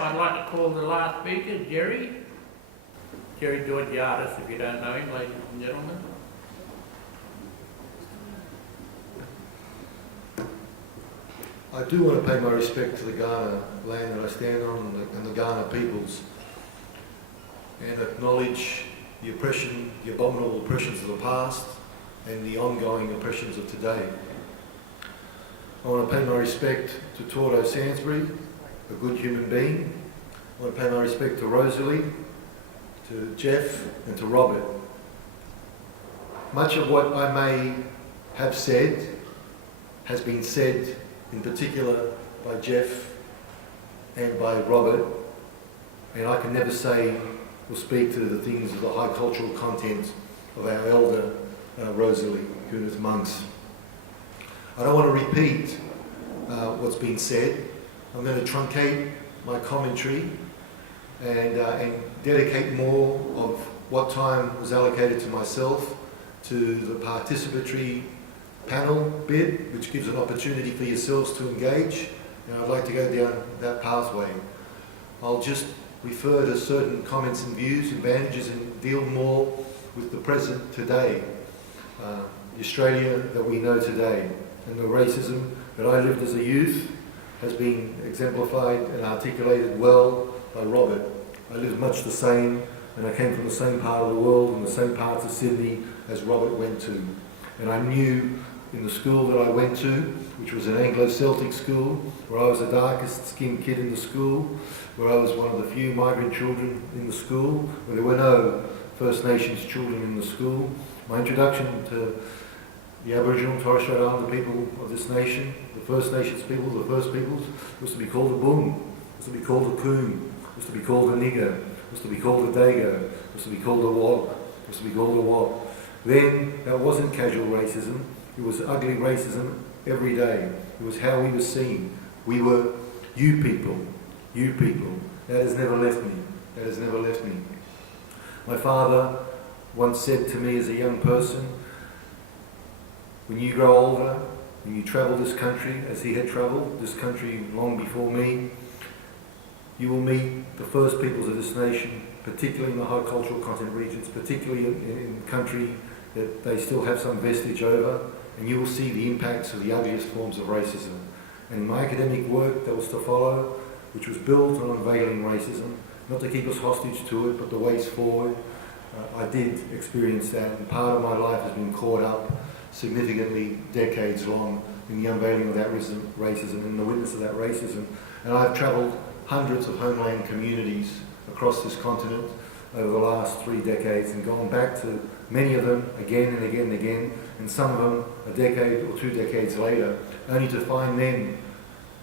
I'd like to call the last speaker, Gerry Georgatos, if you don't know him, ladies and gentlemen. I do want to pay my respect to the Ghana land that I stand on and the Ghana peoples, and acknowledge the oppression, the abominable oppressions of the past and the ongoing oppressions of today. I want to pay my respect to Tordo Sansbury, a good human being. I want to pay my respect to Rosalie, to Jeff and to Robert. Much of what I may have said has been said in particular by Jeff and by Robert, and I can never say or speak to the things of the high cultural content of our elder Rosalie, Kunith Monks. I don't want to repeat what's been said. I'm going to truncate my commentary and dedicate more of what time was allocated to myself to the participatory panel bit, which gives an opportunity for yourselves to engage, and I'd like to go down that pathway. I'll just refer to certain comments and views, advantages, and deal more with the present today, the Australia that we know today, and the racism that I lived as a youth has been exemplified and articulated well by Robert. I lived much the same, and I came from the same part of the world and the same parts of Sydney as Robert went to. And I knew in the school that I went to, which was an Anglo-Celtic school, where I was the darkest skinned kid in the school, where I was one of the few migrant children in the school, where there were no First Nations children in the school. My introduction to the Aboriginal and Torres Strait Islander people of this nation, the First Nations people, the First Peoples, was to be called a boom, was to be called a coon, was to be called a nigger, was to be called a dago, was to be called a wog, was to be called a wop. Then that wasn't casual racism, it was ugly racism every day. It was how we were seen. We were you people, you people. That has never left me, that has never left me. My father once said to me as a young person, when you grow older, when you travel this country, as he had travelled this country long before me, you will meet the first peoples of this nation, particularly in the high cultural content regions, particularly in country that they still have some vestige over, and you will see the impacts of the ugliest forms of racism. And in my academic work that was to follow, which was built on unveiling racism, not to keep us hostage to it, but the ways forward, I did experience that, and part of my life has been caught up significantly, decades long, in the unveiling of that racism and the witness of that racism. And I've travelled hundreds of homeland communities across this continent over the last 3 decades and gone back to many of them again and again and again, and some of them a decade or 2 decades later, only to find them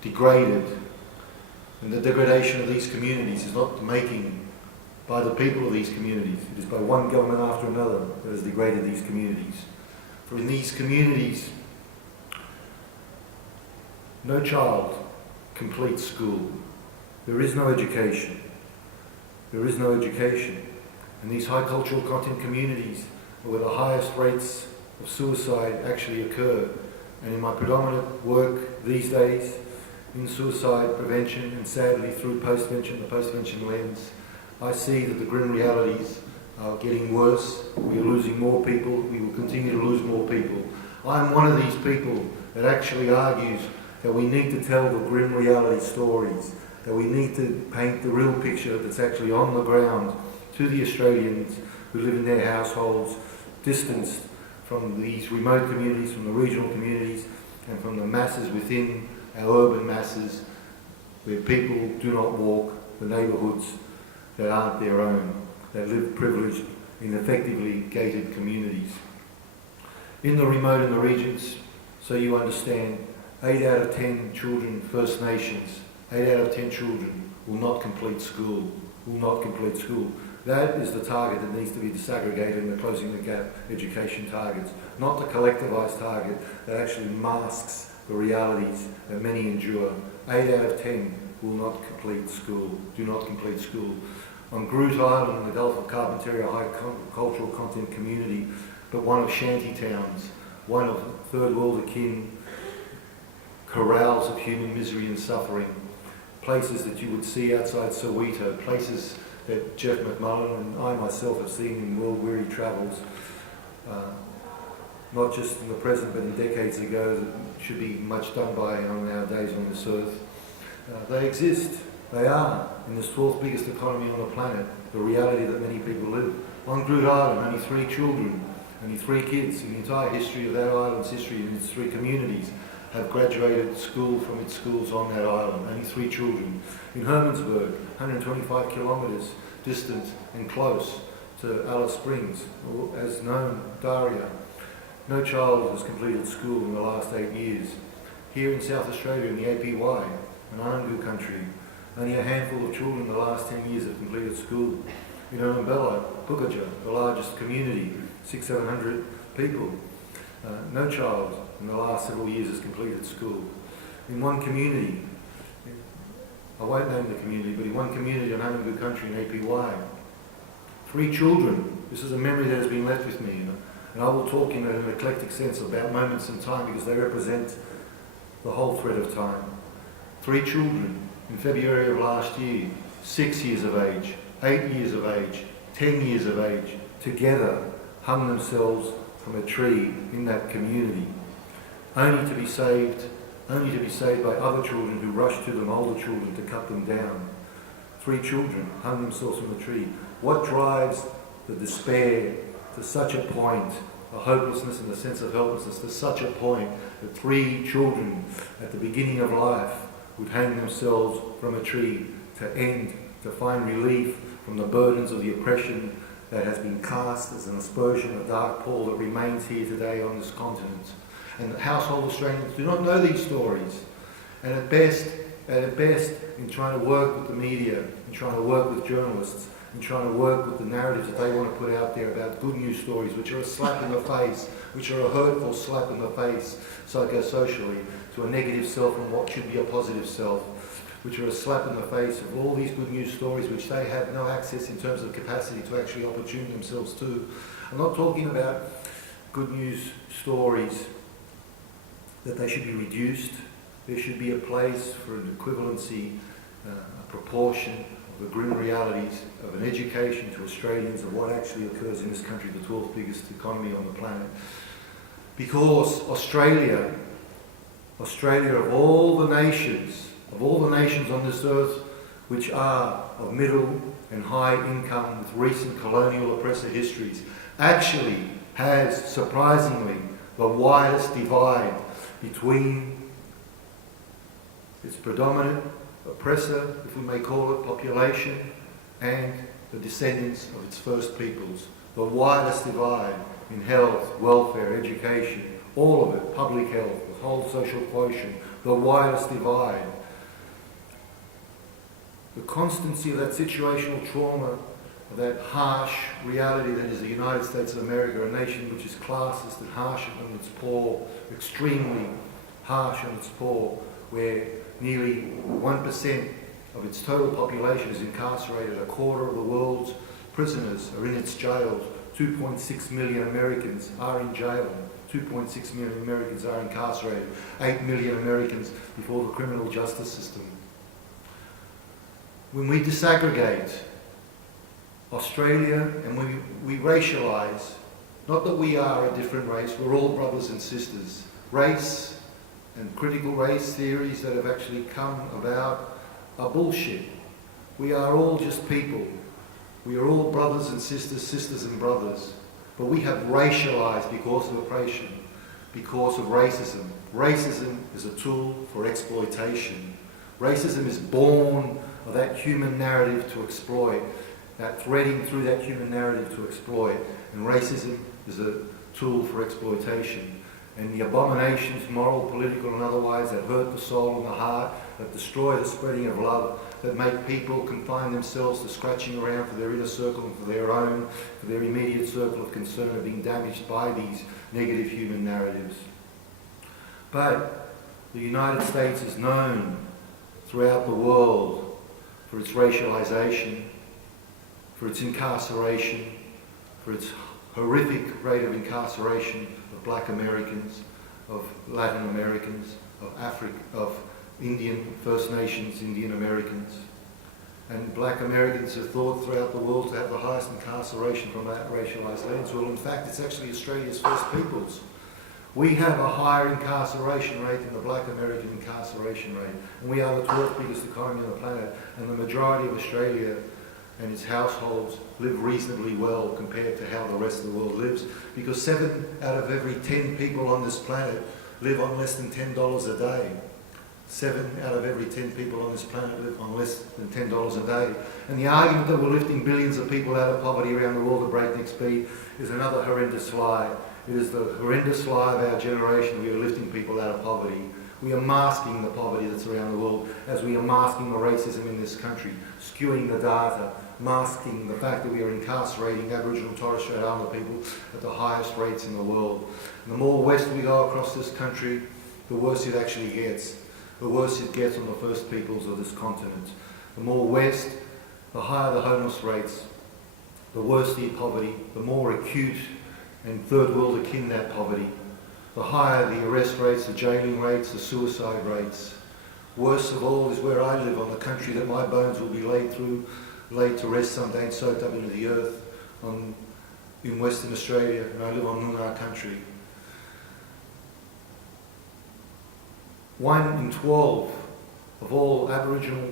degraded. And the degradation of these communities is not the making by the people of these communities, it is by one government after another that has degraded these communities. For in these communities, no child completes school. There is no education. There is no education. And these high cultural content communities are where the highest rates of suicide actually occur. And in my predominant work these days, in suicide prevention and sadly through postvention, the postvention lens, I see that the grim realities are getting worse. We are losing more people. We will continue to lose more people. I'm one of these people that actually argues that we need to tell the grim reality stories, that we need to paint the real picture that's actually on the ground to the Australians who live in their households, distanced from these remote communities, from the regional communities, and from the masses within our urban masses, where people do not walk the neighbourhoods that aren't their own, that live privileged in effectively gated communities. In the remote and the regions, so you understand, 8 out of 10 children, First Nations, 8 out of 10 children will not complete school, will not complete school. That is the target that needs to be disaggregated in the closing the gap education targets, not the collectivised target that actually masks the realities that many endure. 8 out of 10 will not complete school, do not complete school. On Groot Island in the Gulf of Carpentaria, high cultural content community, but one of shanty towns, one of third world akin corrals of human misery and suffering. places that you would see outside Soweto, places that Jeff McMullen and I myself have seen in world-weary travels, not just in the present but in decades ago, that should be much done by on our days on this earth. They exist. They are, in this 12th biggest economy on the planet, the reality that many people live. On Groote Island, only 3 children, only 3 kids in the entire history of that island's history in its 3 communities have graduated school from its schools on that island. Only 3 children. In Hermansburg, 125 kilometres distant and close to Alice Springs, or as known, Daria. No child has completed school in the last 8 years. Here in South Australia, in the APY, an Anangu country, only a handful of children in the last 10 years have completed school. In Umbella, Pukaja, the largest community, 600-700 people, no child in the last several years has completed school. In one community, I won't name the community, but in one community in Anangu country in APY, 3 children, this is a memory that has been left with me, and I will talk in an eclectic sense about moments in time because they represent the whole thread of time. 3 children in February of last year, 6 years of age, 8 years of age, 10 years of age, together hung themselves from a tree in that community, only to be saved by other children who rushed to them, older children, to cut them down. 3 children hung themselves from the tree. What drives the despair to such a point, the hopelessness and the sense of helplessness to such a point that 3 children at the beginning of life would hang themselves from a tree to find relief from the burdens of the oppression that has been cast as an aspersion, a dark pall that remains here today on this continent. And household Australians do not know these stories. And at best, in trying to work with the media, in trying to work with journalists, in trying to work with the narratives that they want to put out there about good news stories, which are a slap in the face, which are a hurtful slap in the face, psychosocially, to a negative self and what should be a positive self, which are a slap in the face of all these good news stories which they have no access in terms of capacity to actually opportune themselves to. I'm not talking about good news stories that they should be reduced. There should be a place for an equivalency, a proportion of the grim realities of an education to Australians of what actually occurs in this country, the 12th biggest economy on the planet. Because Australia of all the nations on this earth which are of middle and high income with recent colonial oppressor histories, actually has, surprisingly, the widest divide between its predominant oppressor, if we may call it, population, and the descendants of its first peoples. The widest divide in health, welfare, education, all of it, public health, the whole social quotient, the widest divide. The constancy of that situational trauma, of that harsh reality that is the United States of America, a nation which is classist and harsh on its poor, extremely harsh on its poor, where nearly 1% of its total population is incarcerated, a quarter of the world's prisoners are in its jails, 2.6 million Americans are in jail, 2.6 million Americans are incarcerated, 8 million Americans before the criminal justice system. When we disaggregate Australia and we racialise, not that we are a different race, we're all brothers and sisters. Race and critical race theories that have actually come about are bullshit. We are all just people. We are all brothers and sisters, sisters and brothers. But we have racialised because of oppression, because of racism. Racism is a tool for exploitation. Racism is born of that human narrative to exploit, that threading through that human narrative to exploit. And racism is a tool for exploitation. And the abominations, moral, political and otherwise, that hurt the soul and the heart, that destroy the spreading of love, that make people confine themselves to scratching around for their inner circle and for their immediate circle of concern, are being damaged by these negative human narratives. But the United States is known throughout the world for its racialization, for its incarceration, for its horrific rate of incarceration of Black Americans, of Latin Americans, of Indian First Nations, Indian Americans. And black Americans are thought throughout the world to have the highest incarceration from racialised lands. Well, in fact, it's actually Australia's First Peoples. We have a higher incarceration rate than the black American incarceration rate. And we are the 12th biggest economy on the planet. And the majority of Australia and its households live reasonably well compared to how the rest of the world lives. Because 7 out of every 10 people on this planet live on less than $10 a day. 7 out of every 10 people on this planet live on less than $10 a day. And the argument that we're lifting billions of people out of poverty around the world at breakneck speed is another horrendous lie. It is the horrendous lie of our generation. We are lifting people out of poverty. We are masking the poverty that's around the world as we are masking the racism in this country, skewing the data, masking the fact that we are incarcerating Aboriginal and Torres Strait Islander people at the highest rates in the world. And the more west we go across this country, the worse it actually gets. The worse it gets on the First Peoples of this continent. The more west, the higher the homeless rates, the worse the poverty, the more acute and third world akin that poverty, the higher the arrest rates, the jailing rates, the suicide rates. Worst of all is where I live, on the country that my bones will be laid to rest someday and soaked up into the earth in Western Australia, and I live on Noongar country. 1 in 12 of all Aboriginal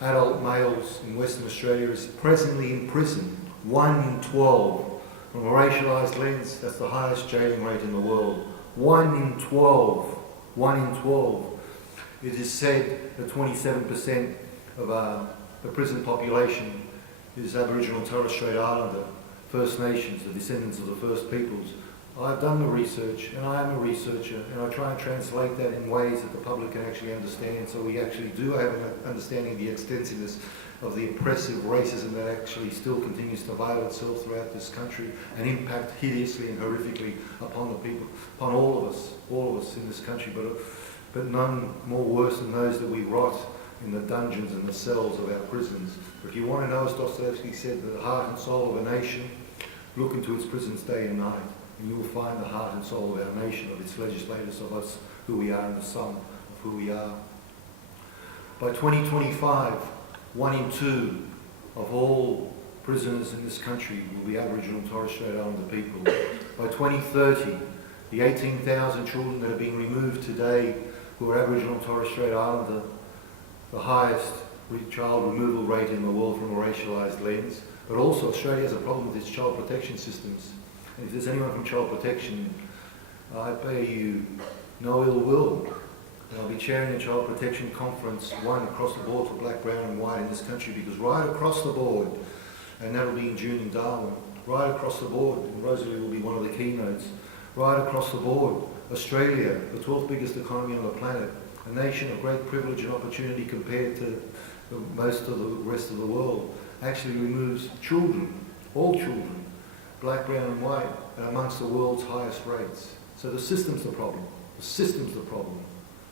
adult males in Western Australia is presently in prison. 1 in 12. From a racialised lens, that's the highest jailing rate in the world. 1 in 12. 1 in 12. It is said that 27% of the prison population is Aboriginal and Torres Strait Islander, First Nations, the descendants of the First Peoples. I've done the research, and I am a researcher, and I try and translate that in ways that the public can actually understand, so we actually do have an understanding of the extensiveness of the oppressive racism that actually still continues to veil itself throughout this country and impact hideously and horrifically upon the people, upon all of us in this country, but none more worse than those that we rot in the dungeons and the cells of our prisons. But if you want to know, as Dostoevsky said, the heart and soul of a nation, look into its prisons day and night, and you will find the heart and soul of our nation, of its legislators, of us, who we are, and the sum of who we are. By 2025, 1 in 2 of all prisoners in this country will be Aboriginal and Torres Strait Islander people. By 2030, the 18,000 children that are being removed today who are Aboriginal and Torres Strait Islander, the highest child removal rate in the world from a racialised lens. But also Australia has a problem with its child protection systems. And if there's anyone from child protection, I pay you no ill will. And I'll be chairing a child protection conference, one across the board for black, brown and white in this country, because right across the board, and that'll be in June in Darwin, right across the board, and Rosalie will be one of the keynotes, right across the board, Australia, the 12th biggest economy on the planet, a nation of great privilege and opportunity compared to most of the rest of the world, actually removes children, all children, black, brown and white, at amongst the world's highest rates. So the system's the problem. The system's the problem.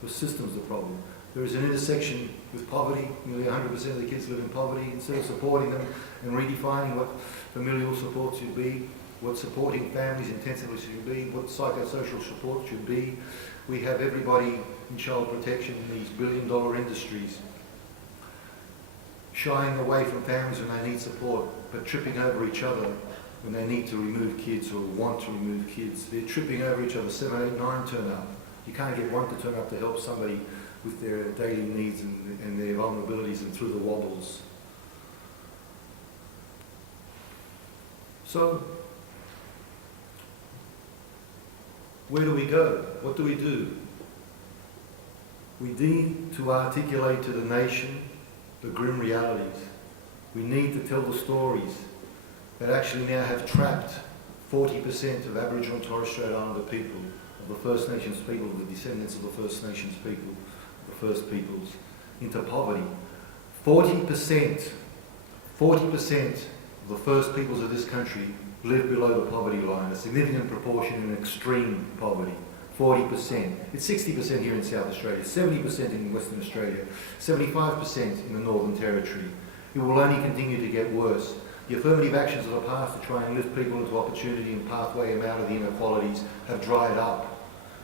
The system's the problem. There is an intersection with poverty. Nearly 100% of the kids live in poverty. Instead of supporting them and redefining what familial support should be, what supporting families intensively should be, what psychosocial support should be, we have everybody in child protection in these billion-dollar industries shying away from families when they need support, but tripping over each other when they need to remove kids or want to remove kids. They're tripping over each other. 7, 8, 9 turn up. You can't get one to turn up to help somebody with their daily needs and their vulnerabilities and through the wobbles. So, where do we go? What do? We need to articulate to the nation the grim realities. We need to tell the stories that actually now have trapped 40% of Aboriginal and Torres Strait Islander people, of the First Nations people, the descendants of the First Nations people, the First Peoples, into poverty. 40% of the First Peoples of this country live below the poverty line, a significant proportion in extreme poverty. 40%. It's 60% here in South Australia, 70% in Western Australia, 75% in the Northern Territory. It will only continue to get worse. The affirmative actions of the past to try and lift people into opportunity and pathway them out of the inequalities have dried up.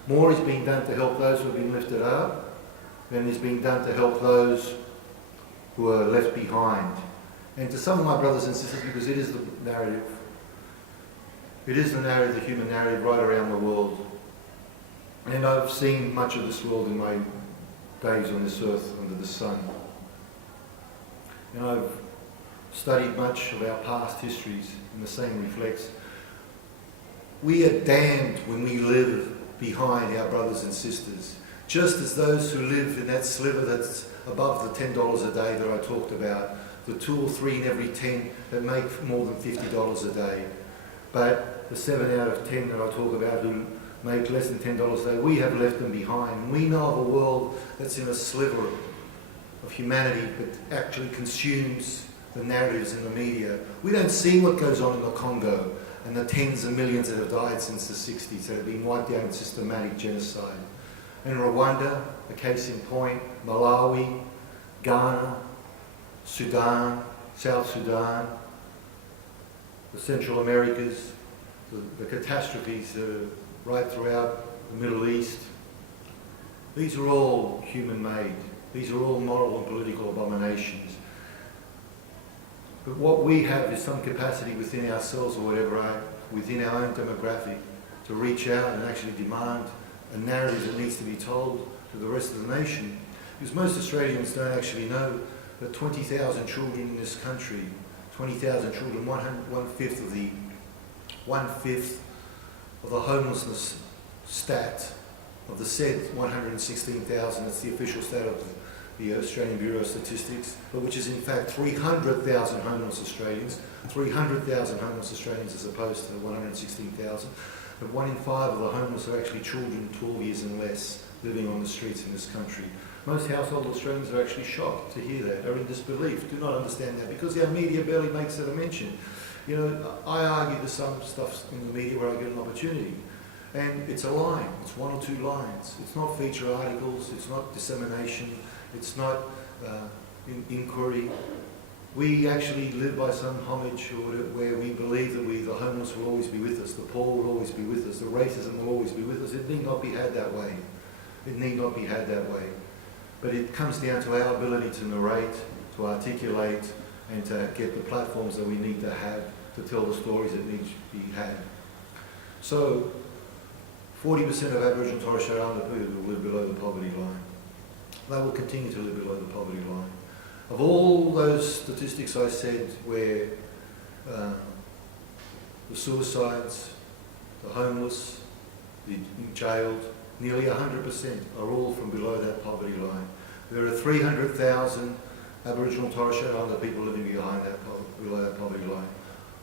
More is being done to help those who have been lifted up, than is being done to help those who are left behind. And to some of my brothers and sisters, because it is the narrative, it is the narrative, the human narrative right around the world. And I've seen much of this world in my days on this earth under the sun. And I've studied much of our past histories, and the same reflects. We are damned when we live behind our brothers and sisters, just as those who live in that sliver that's above the $10 a day that I talked about, the 2 or 3 in every 10 that make more than $50 a day. But the 7 out of 10 that I talk about who make less than $10 a day, we have left them behind. We know of a world that's in a sliver of humanity but actually consumes the narratives in the media. We don't see what goes on in the Congo and the tens of millions that have died since the 60s that have been wiped out in systematic genocide. In Rwanda, a case in point, Malawi, Ghana, Sudan, South Sudan, the Central Americas, the catastrophes that are right throughout the Middle East. These are all human-made. These are all moral and political abominations. But what we have is some capacity within ourselves or whatever, within our own demographic, to reach out and actually demand a narrative that needs to be told to the rest of the nation. Because most Australians don't actually know that 20,000 children in this country, 20,000 children, one-fifth of the homelessness stat of the said 116,000, that's the official stat of the Australian Bureau of Statistics, but which is in fact 300,000 homeless Australians, 300,000 homeless Australians as opposed to 116,000. But 1 in 5 of the homeless are actually children 12 years and less living on the streets in this country. Most household Australians are actually shocked to hear that, are in disbelief, do not understand that, because our media barely makes it a mention. You know, I argue there's some stuff in the media where I get an opportunity. And it's a line, it's 1 or 2 lines. It's not feature articles, it's not dissemination, it's not inquiry. We actually live by some homage where we believe that the homeless will always be with us, the poor will always be with us, the racism will always be with us. It need not be had that way. It need not be had that way. But it comes down to our ability to narrate, to articulate, and to get the platforms that we need to have to tell the stories that need to be had. So, 40% of Aboriginal and Torres Strait Islander people will live below the poverty line. They will continue to live below the poverty line. Of all those statistics I said where the suicides, the homeless, the jailed, nearly 100% are all from below that poverty line. There are 300,000 Aboriginal and Torres Strait Islander people living below that poverty line.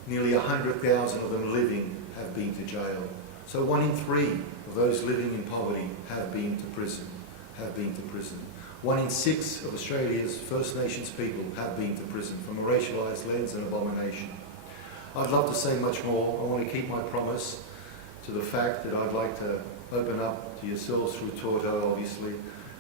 Nearly 100,000 of them living have been to jail. So 1 in 3 of those living in poverty have been to prison. 1 in 6 of Australia's First Nations people have been to prison from a racialised lens and abomination. I'd love to say much more. I want to keep my promise to the fact that I'd like to open up to yourselves through Torto, obviously,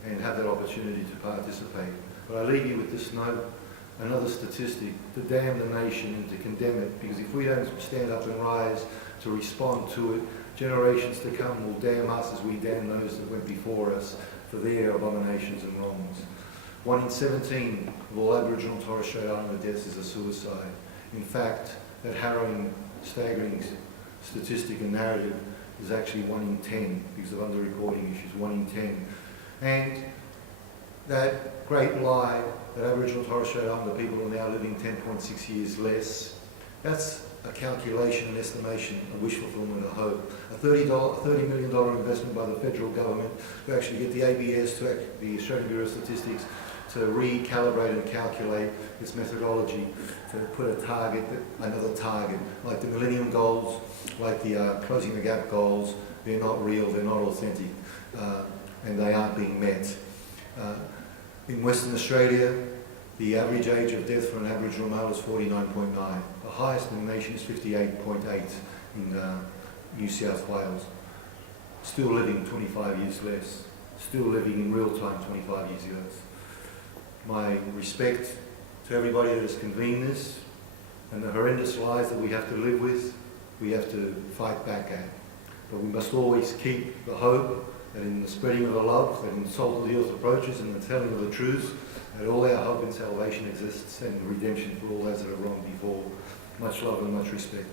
and have that opportunity to participate. But I leave you with this note, another statistic, to damn the nation and to condemn it, because if we don't stand up and rise to respond to it, generations to come will damn us as we damn those that went before us for their abominations and wrongs. 1 in 17 of all Aboriginal and Torres Strait Islander deaths is a suicide. In fact, that harrowing, staggering statistic and narrative is actually 1 in 10 because of underreporting issues, 1 in 10. And that great lie that Aboriginal and Torres Strait Islander people are now living 10.6 years less, that's a calculation, an estimation, a wish fulfillment, a hope. A $30 million investment by the federal government to actually get the ABS, the Australian Bureau of Statistics, to recalibrate and calculate its methodology, to put a target, another target, like the Millennium Goals, like the Closing the Gap goals. They're not real, they're not authentic, and they aren't being met. In Western Australia, the average age of death for an Aboriginal male is 49.9. The highest in the nation is 58.8 in New South Wales. Still living 25 years less. Still living in real time 25 years less. My respect to everybody that has convened this and the horrendous lies that we have to live with, we have to fight back at. But we must always keep the hope that in the spreading of the love, that in salt of the earth approaches and the telling of the truth, that all our hope and salvation exists and redemption for all those that are wrong before. Much love and much respect.